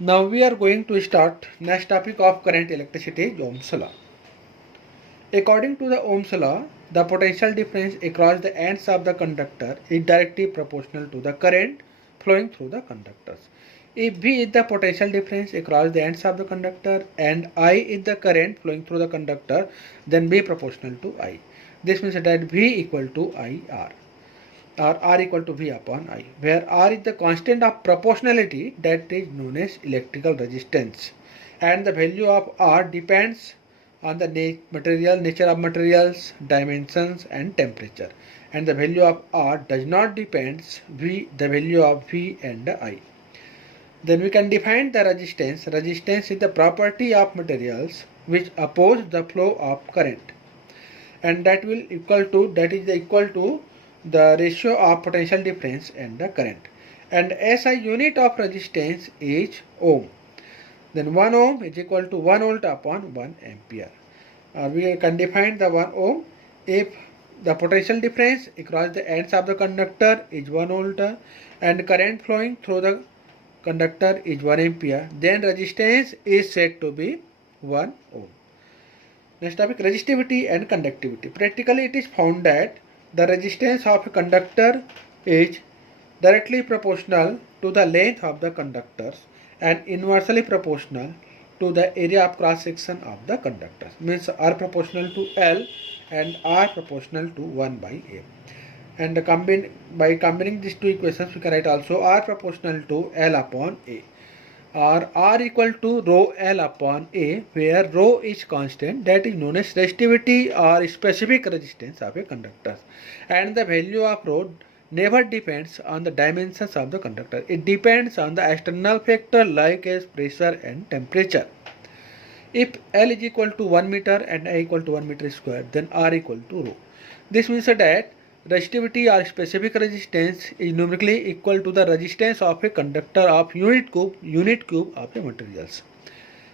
Now we are going to start next topic of current electricity, Ohm's law. According to the Ohm's law, the potential difference across the ends of the conductor is directly proportional to the current flowing through the conductors. If V is the potential difference across the ends of the conductor and I is the current flowing through the conductor, then V proportional to I. This means that V equal to IR, or R equal to V upon I, where R is the constant of proportionality that is known as electrical resistance, and the value of R depends on the nature of materials, dimensions and temperature, and the value of R does not depend the value of V and I. Then we can define the resistance. Resistance is the property of materials which oppose the flow of current, and that is equal to the ratio of potential difference and the current. And SI unit of resistance is ohm. Then 1 ohm is equal to 1 volt upon 1 ampere. We can define the 1 ohm if the potential difference across the ends of the conductor is 1 volt and current flowing through the conductor is 1 ampere, then resistance is said to be 1 ohm. Next topic, resistivity and conductivity. Practically it is found that the resistance of a conductor is directly proportional to the length of the conductors and inversely proportional to the area of cross section of the conductors. Means R proportional to L and R proportional to 1 by A. And by combining these two equations, we can write also R proportional to L upon A, or R equal to rho L upon A, where rho is constant, that is known as resistivity or specific resistance of a conductor, and the value of rho never depends on the dimensions of the conductor. It depends on the external factor like as pressure and temperature. If L is equal to 1 meter and A equal to 1 meter square, then R equal to rho. This means that resistivity or specific resistance is numerically equal to the resistance of a conductor of unit cube of a materials.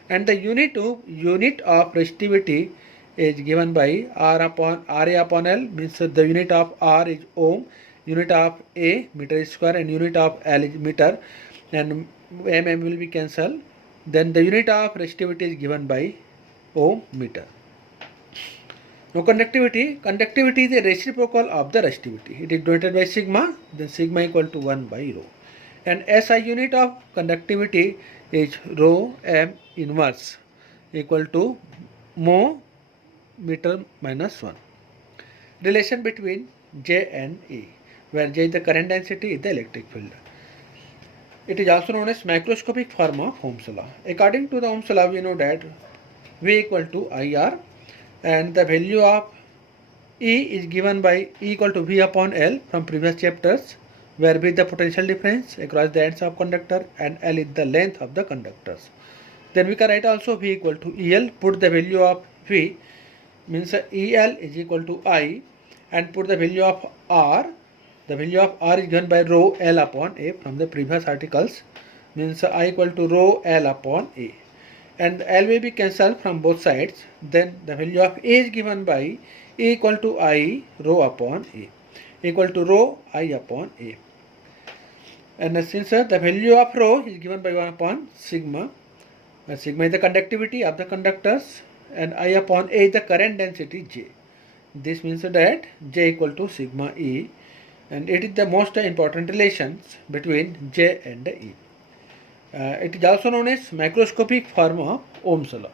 And the unit of resistivity is given by R upon RA upon L, means the unit of R is ohm, unit of A meter square and unit of L is meter, and mm will be cancelled. Then the unit of resistivity is given by ohm meter. Now conductivity is a reciprocal of the resistivity. It is denoted by sigma, then sigma equal to 1 by rho. And SI unit of conductivity is rho m inverse equal to mho meter minus 1. Relation between J and E, where J is the current density, is the electric field. It is also known as microscopic form of Ohm's law. According to the Ohm's law, we know that V equal to IR, and the value of E is given by E equal to V upon L from previous chapters, where V is the potential difference across the ends of conductor and L is the length of the conductors. Then we can write also V equal to EL, put the value of V, means EL is equal to I, and put the value of R. The value of R is given by rho L upon A from the previous articles, means I equal to rho L upon A. And L will be cancelled from both sides. Then the value of A is given by E equal to I rho upon A, equal to rho I upon A. And since the value of rho is given by 1 upon sigma, sigma is the conductivity of the conductors and I upon A is the current density J. This means that J equal to sigma E, and it is the most important relations between J and E. It is also known as microscopic form of Ohm's law.